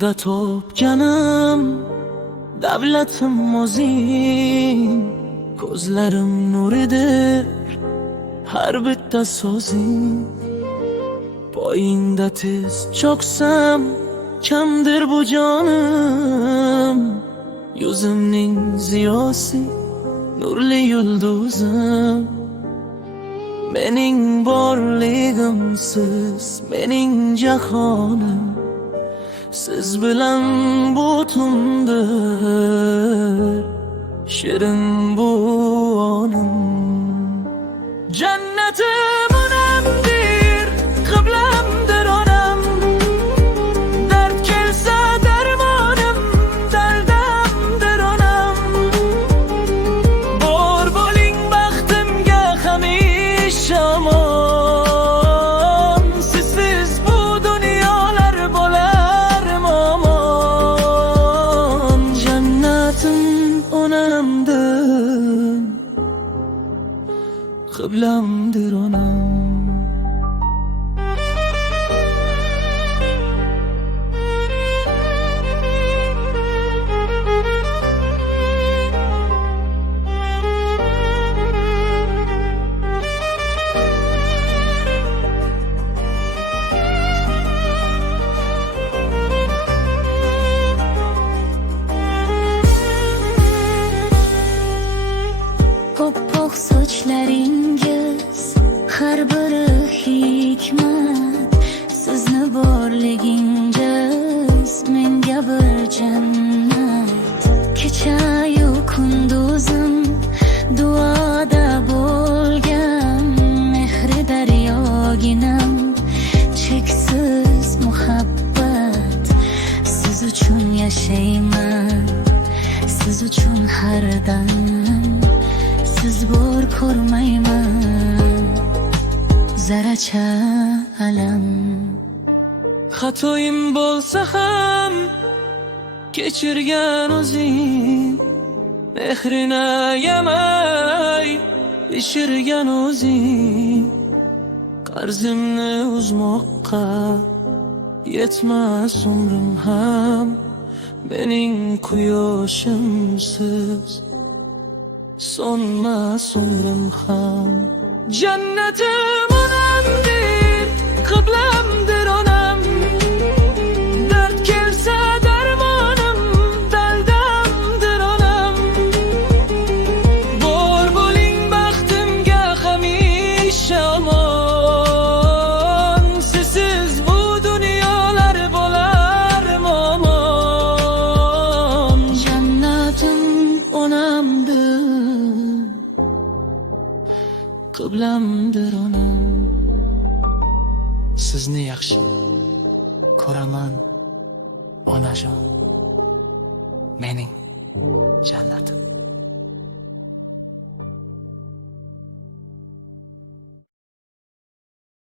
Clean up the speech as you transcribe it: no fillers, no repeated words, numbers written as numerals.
Dunyoda topganim davlatim o'zing, ko'zlarim nuridir har bitta so'zing. Poyingda tez cho'ksam kamdir bu jonim, yuzimning ziyosi nurli yulduzim. Mening borligim siz, mening jahonim, siz bilan butundir shirin bu onim. Jannatim onamdir, qiblamdir onam, dard kelsa darmonim, dardamdir onam. Bor bo'ling baxtimga hamisha omon, sizsiz bu dunyolar bo'larmi omon. Jannatim onamdir, qiblamdir onam. Oppoq sochlaringiz har biri hikmat, sizni borligingiz menga bir jannat. Kechayu kunduzim duoda bo'lgan, mehri daryoginam, cheksiz muhabbat. Siz uchun yashayman, siz uchun har dam, siz bor ko'rmayman zarracha alam. Xatoyim bo'lsa ham kechirgan o'zing, mehrini yamay pishirgan o'zing. Qarzimni uzmoqqa yetmas umrim ham, mening quyoshimsiz so'nmas umrim ham. Jannatim onamdir, qiblamdir onam, dard kelsa darmonim, daldamdir onam. Bor bo'ling baxtimga hamisha omon, sizsiz bu dunyolar bo'larmi omon. Jannatim onamdir, qiblamdir onam. Sizni yaxshi ko'raman onajon, mening jannatim.